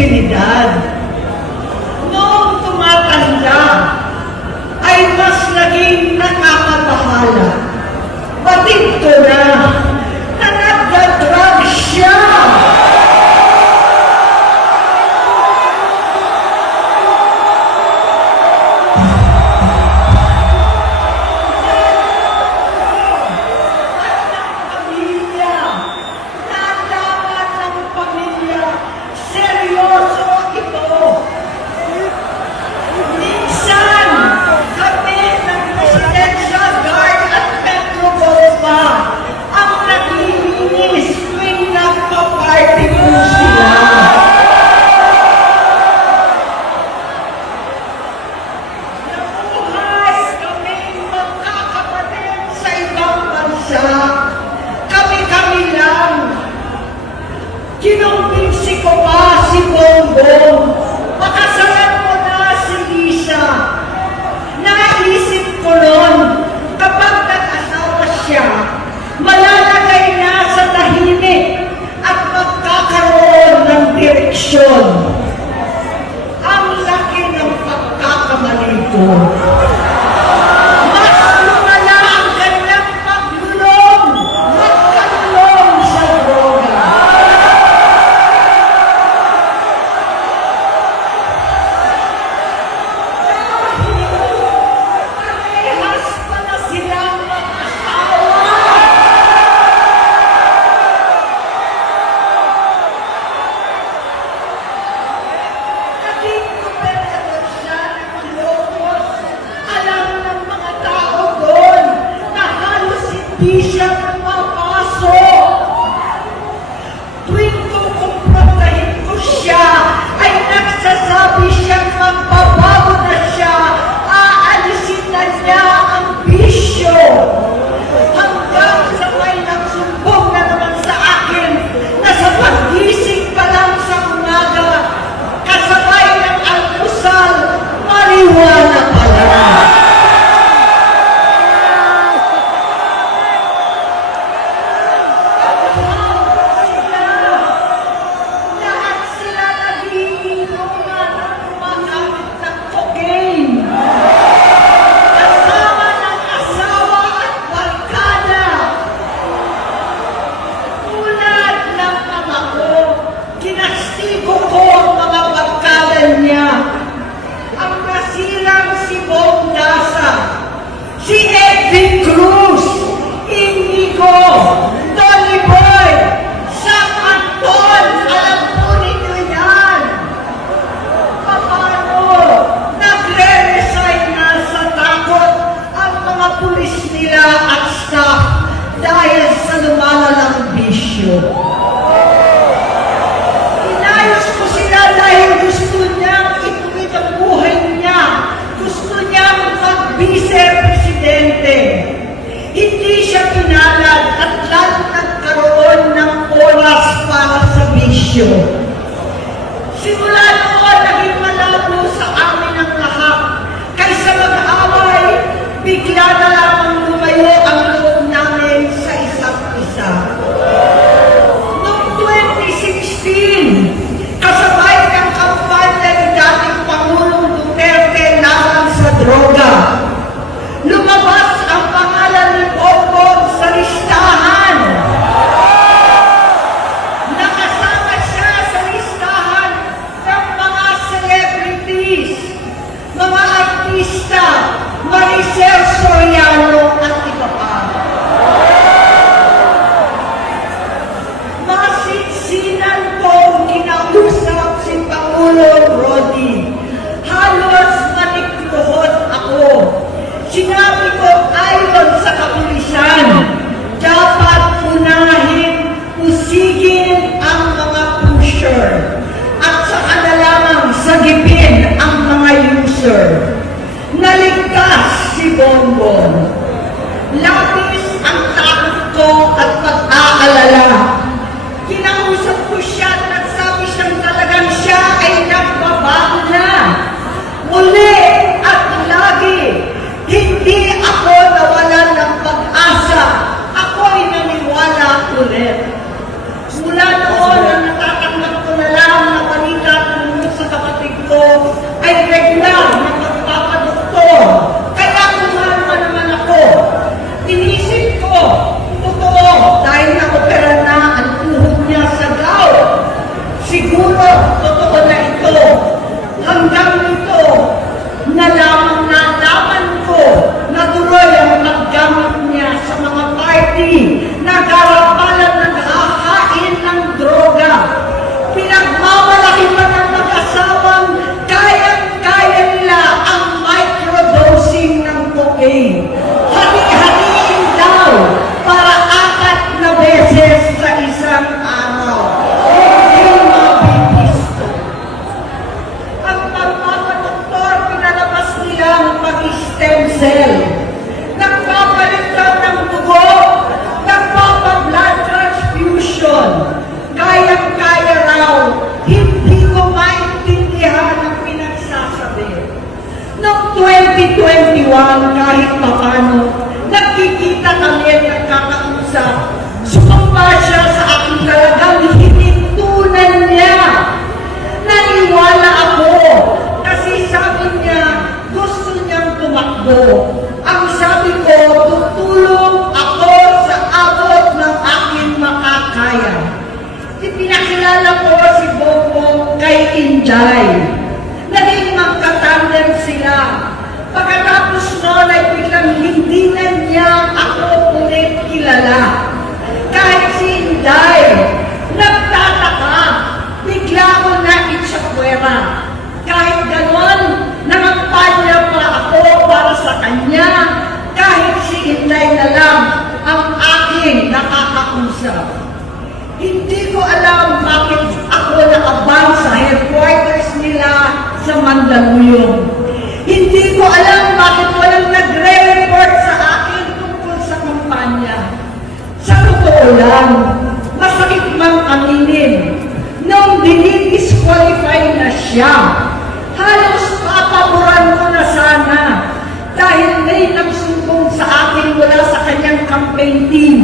responsibilidad. Noong tumatanda, ay mas naging nakakabahala. Batid ko na nagda-drug siya. Kami-kami lang. Kinumbinsi ko pa si Bongbong. Pakasalan mo na si Lisa. Naisip ko noon, kapag nag-asawa siya, malalagay na sa tahimik at magkakaroon ng direksyon. Ang laki ng pagkakamali ko. Di siya mapasok. Tuwing kukumprontahin ko siya, ay nagsasabi siyang magbabago na siya, aalisin na niya ang bisyo. Hanggang sa may nagsumbong na naman sa akin, na sa pag-gising pa lang sa umaga, kasabay ng almusal, marijuana pala. Si Edwin Cruz, Inigo, Tony Boy, Sam Anton, alam po ninyo yan. Paano nagre-resign na sa takot ang mga pulis nila at staff dahil sa lumalalang bisyo? Inayos ko sila dahil gusto niyang ituwid ang buhay niya. Gusto niyang mag-vice hindi siya pinalad at lalo nagkaroon ng oras para sa bisyo. Simula noon, naging malabo sa amin ang lahat. Kaysa mag-away, bigla na lamang lumayo ang loob namin sa isa't isa. Noong 2016, kasabay ng kampanya ni dating Pangulong Duterte laban sa droga, lumabas ang pangalan ni Bongbong sa listahan. Nakasama siya sa listahan ng mga celebrities, mga artista, Maricel Soriano at iba pa. Masinsinan kong kinausap si Pangulong Rodi. Halos manikluhod ako. Sinabi ko ayon sa kapulisan, dapat unahin, usigin ang mga pusher at saka na lamang sagipin ang mga user. Naligtas si Bongbong. Labis ang takot ko at pag-aalala. Kinausap ko siya at nagsabi siyang talagang siya ay nagbabago na. Muli at lagi. Hindi ako nawalan ng pag-asa. Ako'y naniwala ulit. Mula noon, natatanggap ko na lang na balita Juan kahit papano. Nagkikita kami at nagkakausap. Sumamba siya sa aking talagang hinintunan niya. Naniwala ako kasi sabi niya gusto niyang tumakbo. Ang sabi ko, tutulong ako sa abot ng aking makakaya. Ipinakilala ko si Bongbong kay Inday. Naging magkatandem sila. Pagkatapos noon ay biglang hindi na niya ako ulit kilala. Kahit si Inday, nagtataka, bigla ko na itsakwera. Kahit ganon, nangampanya pa ako para sa kanya. Kahit si Inday na lang ang aking nakakausap. Hindi ko alam bakit ako naabang sa headquarters nila sa Mandaluyong. Hindi ko alam bakit walang nagre-report sa akin tungkol sa kampanya. Sa totoo lang, masakit man aminin, nung dinidisqualify na siya, halos papaboran ko na sana dahil may nagsumbong sa akin mula sa kanyang campaign team